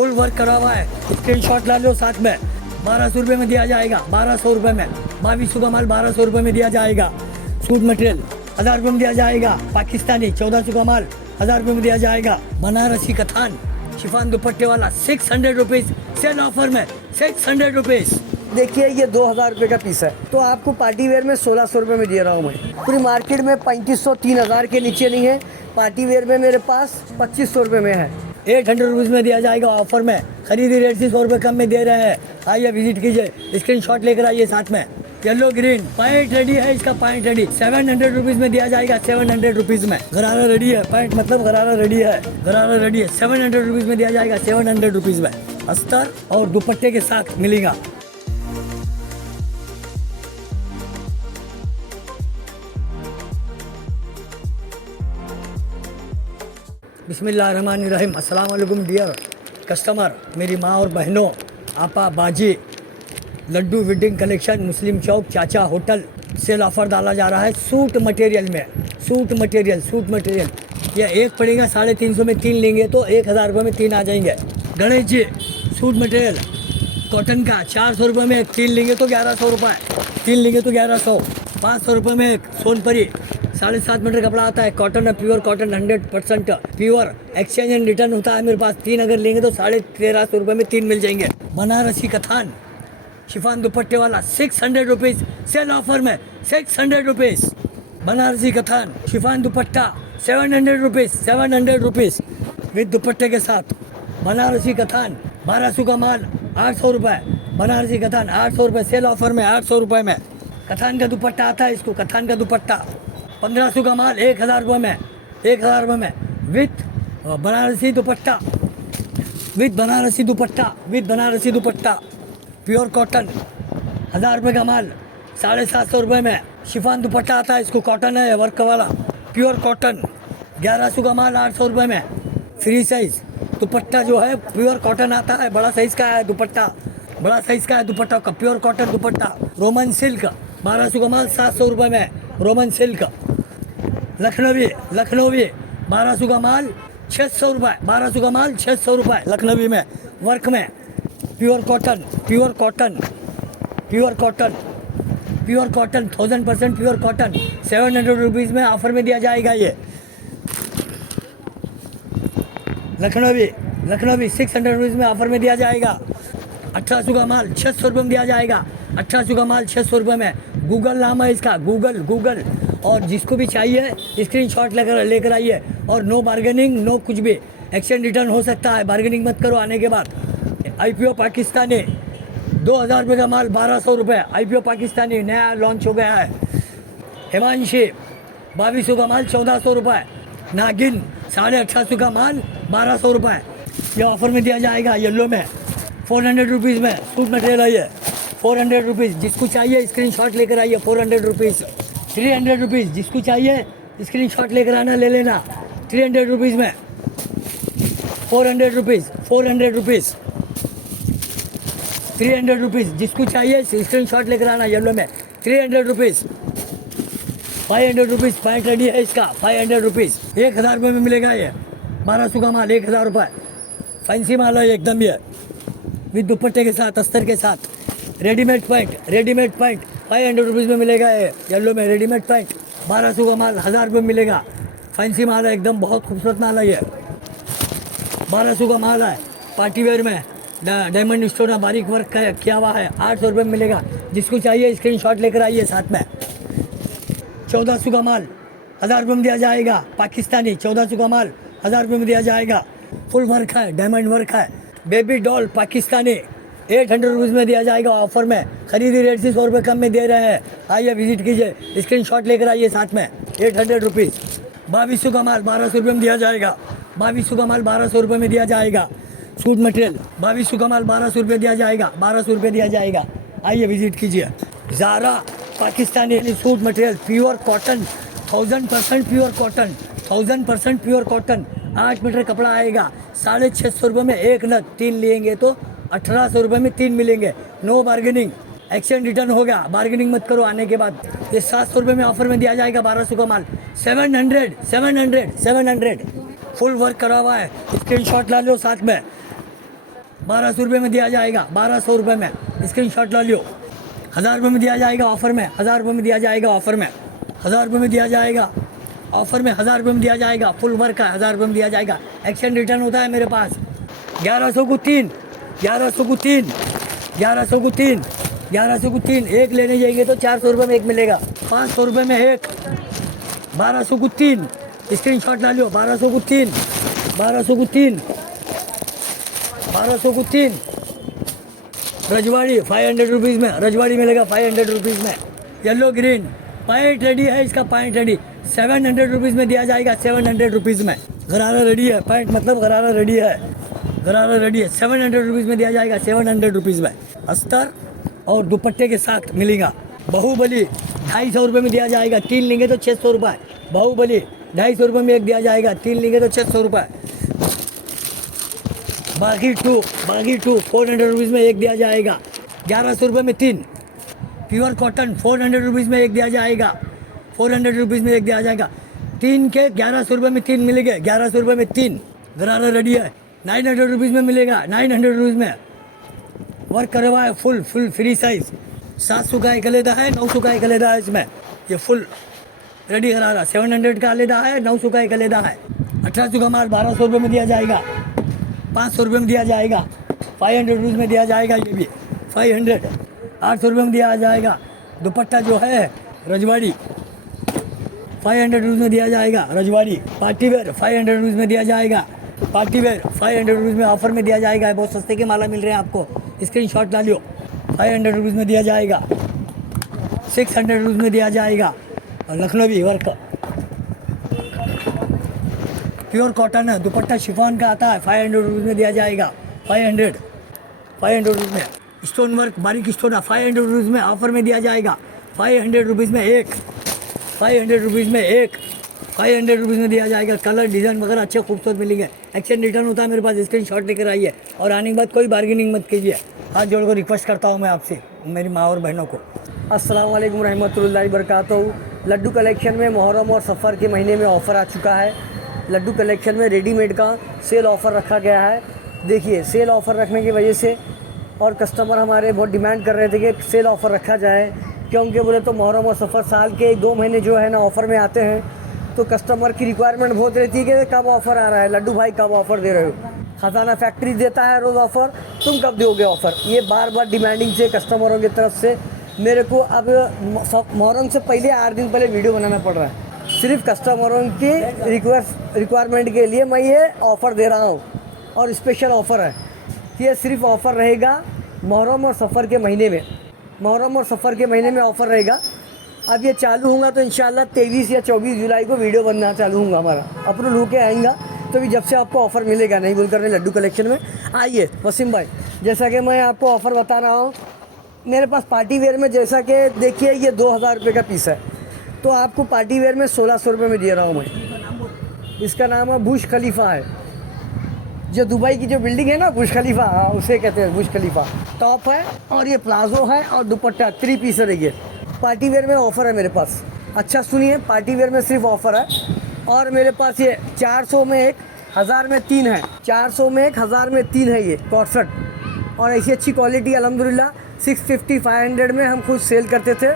Full work करा हुआ है, स्क्रीनशॉट ला लो साथ में। 1200 रुपये में दिया जाएगा, 1200 रुपये में। 2200 का माल 1200 रुपये में दिया जाएगा। सूट मटेरियल 1000 रुपये में दिया जाएगा। पाकिस्तानी 1400 का माल 1000 रुपये में दिया जाएगा। बनारसी कथान शिफान दुपट्टे वाला 600 रुपीज़ सेल ऑफर में, 600 रुपीज़। देखिए ये 2000 रुपये का पीस है, तो आपको पार्टी वेयर में 1600 रुपये में दे रहा हूँ मैं। पूरी मार्केट में 3500 3000 के नीचे नहीं है। पार्टी वेयर में मेरे पास 2500 रुपये में है। 800 रुपीज़ में दिया जाएगा ऑफर में। खरीदी रेट से 100 रुपये कम में दे रहे हैं। आइए विजिट कीजिए, स्क्रीनशॉट लेकर आइए साथ में। येलो ग्रीन पैंट रेडी है, इसका पैंट रेडी 700 रुपीज़ में दिया जाएगा। 700 रुपीज़ में गरारा रेडी है, पैंट मतलब गरारा रेडी है, गरारा रेडी है। 700 रुपीज़ में दिया जाएगा, 700 रुपीज़ में। अस्तर और दुपट्टे के साथ मिलेगा। बिस्मिल्लाहिर्रहमानिर्रहीम। अस्सलाम वालेकुम डियर कस्टमर, मेरी माँ और बहनों, आपा बाजी, लड्डू वेडिंग कलेक्शन मुस्लिम चौक चाचा होटल सेल ऑफर डाला जा रहा है सूट मटेरियल में। सूट मटेरियल यह एक पड़ेगा 350 में 3 लेंगे तो 1000 रुपये में 3 आ जाएंगे। Ganesh ji suit material cotton का 400 रुपये में 3 लेंगे तो 1100 रुपये, 3 लेंगे तो 1100। 500 रुपये में एक सोनपरी 7.5 मीटर कपड़ा आता है, कॉटन है, pure cotton 100% pure. Exchange and return होता है मेरे पास। 3 अगर लेंगे तो 1350 रुपये में 3 मिल जाएंगे। बनारसी कथान शिफान दुपट्टे वाला 600 रुपीज़ सेल ऑफर में, 600 rupees. Banarasi katan chiffon dupatta 700 rupees with दुपट्टे के साथ। बनारसी कथान 1200 का माल 800 रुपये। बनारसी कथान 800 रुपये सेल ऑफर में, 800 रुपये में। कथान का दुपट्टा आता है, इसको कथान का दुपट्टा 1500 का माल 1000 रुपये में, 1000 रुपये में with Banarasi dupatta, with Banarasi dupatta pure cotton. 1000 रुपये का माल 750 रुपये में। शिफान दुपट्टा आता है, इसको कॉटन है वर्क वाला, प्योर कॉटन। 1100 का माल 800 रुपये में। फ्री साइज़ दुपट्टा जो है प्योर कॉटन आता है, बड़ा साइज़ का है दुपट्टा, बड़ा साइज़ का है दुपट्टा का, प्योर कॉटन दुपट्टा। रोमन सिल्क 1200 का माल 700 रुपये में, रोमन सिल्क। लखनवी 1200 का माल 600 रुपये, 1200 का माल 600 रुपये लखनवी में, वर्क में। Pure cotton 1000% pure cotton 700 rupees में ऑफर में दिया जाएगा। ये लखनवी 600 रुपीज़ में ऑफर में दिया जाएगा। 1800 का माल 600 रुपये में दिया जाएगा। 1800 का माल 600 रुपये में। गूगल नाम है इसका, गूगल। और जिसको भी चाहिए स्क्रीनशॉट लेकर आइए। और नो बार्गेनिंग, नो कुछ भी, एक्सचेंज रिटर्न हो सकता है, बार्गेनिंग मत करो आने के बाद। IPO पाकिस्तानी 2000 रुपये का माल 1200 रुपये। IPO पाकिस्तानी नया लॉन्च हो गया है। हिमांशी 2200 का माल 1400 रुपये। नागिन 850 का माल 1200 रुपये। ये ऑफर में दिया जाएगा येलो में, 400 रुपीज़ में। सूट मटेरियल है ये 400 रुपीज़। जिसको चाहिए स्क्रीनशॉट लेकर आइए। 400 रुपीज़। 300 रुपीज़ जिसको चाहिए स्क्रीनशॉट लेकर आना, ले लेना। 300 रुपीज़ में 400 रुपीज़। 300 रुपीज़ जिसको चाहिए स्क्रीनशॉट लेकर आना येलो में। 300 रुपीज़। 500 रुपीज़ पैंट रेडी है इसका, 500 रुपीज़। 1000 रुपये में मिलेगा ये। 1200 का माल 1000 रुपये। फैंसी माल है एकदम ये, विद दुपट्टे के साथ, अस्तर के साथ। रेडीमेड पैंट 500 रुपीज़ में मिलेगा ये येलो में। रेडीमेड पैंट 1200 का माल 1000 रुपये में मिलेगा। फैंसी माल है एकदम, बहुत खूबसूरत माल है ये। 1200 का माल है, पार्टी वेयर में डायमंड स्टोन बारीक वर्क किया हुआ है। 800 रुपये में मिलेगा। जिसको चाहिए स्क्रीनशॉट लेकर आइए साथ में। 1400 का माल 1000 रुपये में दिया जाएगा। पाकिस्तानी 1400 का माल 1000 रुपये में दिया जाएगा। फुल वर्क है, डायमंड वर्क है। बेबी डॉल पाकिस्तानी 800 रुपीज़ में दिया जाएगा ऑफर में। खरीदी रेट से 100 रुपये कम में दे रहे हैं। आइए विजिट कीजिए, स्क्रीनशॉट लेकर आइए साथ में। 800 रुपीज़। 2200 का माल 1200 रुपये में दिया जाएगा। 2200 का माल 1200 रुपये में दिया जाएगा। सूट मटेरियल 2200 का माल 1200 रुपये दिया जाएगा, 1200 रुपये दिया जाएगा। आइए विजिट कीजिए। Zara Pakistani suit material pure cotton 1000% pure cotton, 1000% pure cotton. 8 metre कपड़ा आएगा। 650 रुपये में एक नग। 3 लेंगे तो 1800 रुपये में 3 मिलेंगे। नो बार्गेनिंग, एक्सचेंज रिटर्न होगा, बार्गेनिंग मत करो आने के बाद। ये 700 रुपये में ऑफर में दिया जाएगा। 1200 का माल 700 फुल वर्क करा हुआ है। स्क्रीनशॉट ला लो साथ में। 1200 रुपये में दिया जाएगा, 1200 रुपये में, स्क्रीनशॉट ला लियो। 1000 रुपये में दिया जाएगा ऑफर में, 1000 रुपये में दिया जाएगा ऑफर में, 1000 रुपये में दिया जाएगा ऑफर में, 1000 रुपये में दिया जाएगा, फुल वर्क का 1000 रुपये में दिया जाएगा। एक्सचेंज रिटर्न होता है मेरे पास। 1100 को 3, 1100 को 3, 1100 को 3, 1100 को 3, एक लेने जाएंगे तो 400 रुपये में एक मिलेगा, 500 रुपये में एक, 1200 को 3, स्क्रीनशॉट ला लियो। 1200 को 3, 1200 को 3, 1200 को 3, रजवाड़ी 500 रुपीज़ में, रजवाड़ी मिलेगा 500 रुपीज़ में। येलो ग्रीन पैंट रेडी है, इसका पैंट रेडी 700 रुपीज़ में दिया जाएगा, 700 रुपीज़ में। गरारा रेडी है, पैंट मतलब गरारा रेडी है, गरारा रेडी है, 700 रुपीज़ में दिया जाएगा, 700 रुपीज़ में। अस्तर और दुपट्टे के साथ मिलेगा। बाहुबली 250 रुपये में दिया जाएगा, 3 लेंगे तो 600 रुपये। बाहुबली 250 रुपये में एक दिया जाएगा, 3 लेंगे तो 600 रुपये। बागी टू 400 रुपीज़ में एक दिया जाएगा, 1100 रुपये में 3। प्योर कॉटन 400 रुपीज़ में एक दिया जाएगा, 400 रुपीज़ में एक दिया जाएगा। 3 के 1100 रुपये में 3 मिलेंगे, 1100 रुपये में 3। गरारा रेडी है, 900 रुपीज़ में मिलेगा, 900 रुपीज़ में। वर्क करा हुआ है, फुल फ्री साइज। 700 का एक लेदा है, 900 का एक लेदा है इसमें। ये फुल रेडी गरारा 700 का लेदा है, 900 का एक लेदा है। 1800 का माल 1200 रुपये में दिया जाएगा, 500 रुपये में दिया जाएगा, 500 रुपीज़ में दिया जाएगा। ये भी 500, 800 रुपये में दिया जाएगा। दुपट्टा जो है रजवाड़ी 500 रुपीज़ में दिया जाएगा, रजवाड़ी। पार्टी वेयर 500 रुपीज़ में दिया जाएगा, पार्टी वेयर 500 रुपीज़ में ऑफर में दिया जाएगा। बहुत सस्ते के माला मिल रहे हैं आपको, स्क्रीनशॉट ला लियो। 500 रुपीज़ में दिया जाएगा, 600 रुपीज़ में दिया जाएगा। और लखनवी वर्क प्योर कॉटन है, दुपट्टा शिफॉन का आता है, 500 रुपीज़ में दिया जाएगा, 500 रुपीज़ में। स्टोन वर्क बारीक स्टोन है, 500 रुपीज़ में ऑफर में दिया जाएगा, 500 रुपीज़ में एक, 500 रुपीज़ में एक, 500 रुपीज़ में दिया जाएगा। कलर डिज़ाइन वगैरह अच्छे खूबसूरत मिलेंगे। एक्सचेंज रिटर्न होता है मेरे पास, स्क्रीनशॉट लेकर आइए और आने के बाद कोई बार्गेनिंग मत कीजिए। हाथ जोड़ कर रिक्वेस्ट करता हूँ मैं आपसे, मेरी माँ और बहनों को। अस्सलाम वालेकुम रहमतुल्लाहि बरकातहू। लड्डू कलेक्शन में मुहर्रम और सफ़र के महीने में ऑफ़र आ चुका है। लड्डू कलेक्शन में रेडीमेड का सेल ऑफ़र रखा गया है। देखिए, सेल ऑफ़र रखने की वजह से और कस्टमर हमारे बहुत डिमांड कर रहे थे कि सेल ऑफ़र रखा जाए, क्योंकि बोले तो मुहर्रम और सफ़र साल के 2 महीने जो है ना ऑफ़र में आते हैं, तो कस्टमर की रिक्वायरमेंट बहुत रहती है कि कब ऑफ़र आ रहा है, लड्डू भाई कब ऑफ़र दे रहे हो। खजाना फैक्ट्री देता है रोज़ ऑफ़र, तुम कब दोगे ऑफ़र। ये बार बार डिमांडिंग से कस्टमरों की तरफ से मेरे को अब मुहर्रम से पहले 8 दिन पहले वीडियो बनाना पड़ रहा है। सिर्फ कस्टमरों की रिक्वायरमेंट के लिए मैं ये ऑफ़र दे रहा हूँ, और स्पेशल ऑफ़र है। ये सिर्फ ऑफ़र रहेगा मुहर्रम और सफ़र के महीने में, मुहर्रम और सफ़र के महीने में ऑफ़र रहेगा। अब ये चालू होगा तो इंशाल्लाह 23 या 24 जुलाई को वीडियो बनना चालू होगा हमारा, अप्रूवल होके आएगा, तो भी जब से आपको ऑफ़र मिलेगा। नहीं बोल कर रहे लड्डू कलेक्शन में आइए। वसीम भाई, जैसा कि मैं आपको ऑफ़र बता रहा हूँ, मेरे पास पार्टी वेयर में, जैसा कि देखिए ये 2000 रुपये का पीस है, तो आपको पार्टी वेयर में 1600 रुपये में दे रहा हूँ मैं। इसका नाम है बुर्ज खलीफा है, जो दुबई की जो बिल्डिंग है ना बुर्ज खलीफा, हाँ उसे कहते हैं बुर्ज खलीफा। टॉप है और ये प्लाजो है और दुपट्टा 3 पीस है। ये पार्टी वेयर में ऑफ़र है मेरे पास। अच्छा सुनिए, पार्टी वेयर में सिर्फ ऑफ़र है, और मेरे पास ये 400 में 1, 1000 में 3 है। 400 में 1, 1000 में 3 है ये कॉर्सेट, और ऐसी अच्छी क्वालिटी अल्हम्दुलिल्लाह 650 500 में हम खुद सेल करते थे।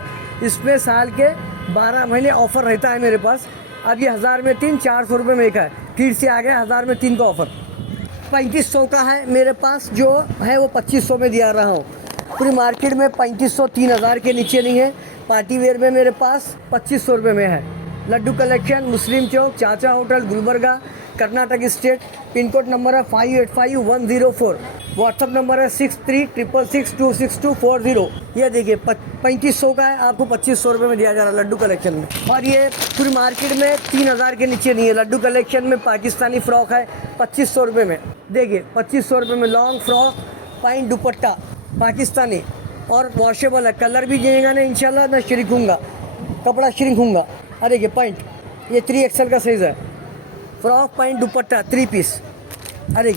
इसमें साल के 12 महीने ऑफ़र रहता है मेरे पास। अब ये 1000 में 3, 400 रुपये में 1 है, फिर से आ गया 1000 में 3 का ऑफ़र। 3500 का है मेरे पास, जो है वो 2500 में दिया रहा हूँ। पूरी मार्केट में 3500 3000 के नीचे नहीं है। पार्टी वेयर में मेरे पास 2500 रुपये में है। लड्डू कलेक्शन, मुस्लिम चौक, चाचा hotel, Gulbarga, Karnataka state. Pin code number है 585104। व्हाट्सअप नंबर है 6366626240। ये देखिए 3500 का है, आपको 2500 रुपये में दिया जा रहा है लड्डू कलेक्शन में। और ये पूरी मार्केट में 3000 के नीचे नहीं है। लड्डू कलेक्शन में पाकिस्तानी फ्रॉक है 2500 रुपये में। देखिए 2500 रुपये में लॉन्ग फ्रॉक, पैंट दुपट्टा पाकिस्तानी, और वॉशेबल है। कलर भी जाएगा ना इंशाल्लाह, ना श्रिंक होगा, कपड़ा श्रिंक होगा। अरे ये पैंट, ये 3XL का साइज़ है। फ्रॉक पैंट दुपट्टा 3 पीस। अरे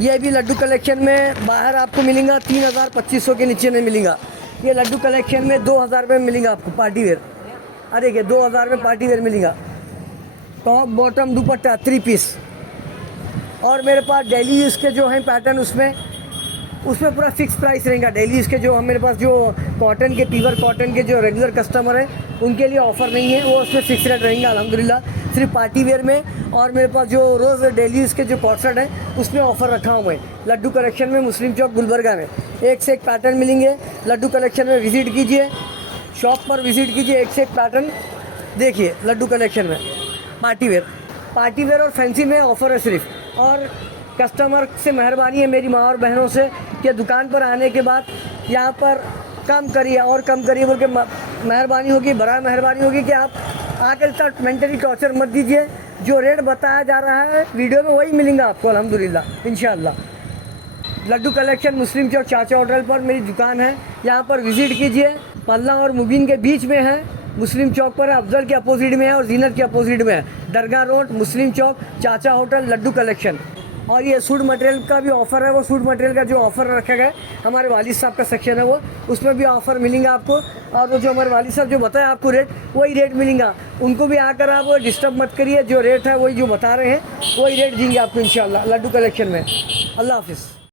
ये भी लड्डू कलेक्शन में बाहर आपको मिलेगा 3000-2500 के नीचे नहीं मिलेगा। ये लड्डू कलेक्शन में 2000 रुपये में मिलेगा आपको पार्टी वेयर। अरे 2000 में पार्टी वेयर मिलेगा। टॉप बॉटम दुपट्टा 3 पीस। और मेरे पास डेली यूज़ के जो हैं पैटर्न, उसमें उसमें पूरा फिक्स प्राइस रहेगा। डेली इसके जो मेरे पास जो कॉटन के प्योर कॉटन के जो रेगुलर कस्टमर हैं उनके लिए ऑफ़र नहीं है, वो उसमें फिक्स रेट रहेंगे अल्हम्दुलिल्लाह। सिर्फ पार्टी वेयर में और मेरे पास जो रोज़ डेली इसके जो कॉट सेट हैं उसमें ऑफ़र रखा हूँ मैं। लड्डू कलेक्शन में मुस्लिम चौक गुलबर्गा में एक से एक पैटर्न मिलेंगे। लड्डू कलेक्शन में विज़िट कीजिए, शॉप पर विज़िट कीजिए, एक से एक पैटर्न देखिए। लड्डू कलेक्शन में पार्टी वेयर और फैंसी में ऑफ़र है सिर्फ। और कस्टमर से मेहरबानी है मेरी माँ और बहनों से कि दुकान पर आने के बाद यहाँ पर कम करिए और कम करिए बोल के मेहरबानी होगी, बड़ा मेहरबानी होगी कि आप आकर तक मेंटली टॉर्चर मत दीजिए। जो रेट बताया जा रहा है वीडियो में वही मिलेंगा आपको अल्हम्दुलिल्लाह इंशाअल्लाह। लड्डू कलेक्शन मुस्लिम चौक चाचा होटल पर मेरी दुकान है, यहाँ पर विज़िट कीजिए। पल्ला और मुबीन के बीच में है, मुस्लिम चौक पर है, अफजल के अपोजिट में है और जीनत के अपोजिट में है। दरगाह रोड मुस्लिम चौक चाचा होटल लड्डू कलेक्शन। और ये सूट मटेरियल का भी ऑफ़र है, वो सूट मटेरियल का जो ऑफ़र रखा गया है हमारे वालिद साहब का सेक्शन है वो, उसमें भी ऑफ़र मिलेंगे आपको। और वो जो हमारे वालिद साहब जो बताया आपको रेट वही रेट मिलेगा, उनको भी आकर आप डिस्टर्ब मत करिए। जो रेट है वही जो बता रहे हैं वही रेट देंगे आपको इंशाअल्लाह लड्डू कलेक्शन में। अल्लाह हाफिज़।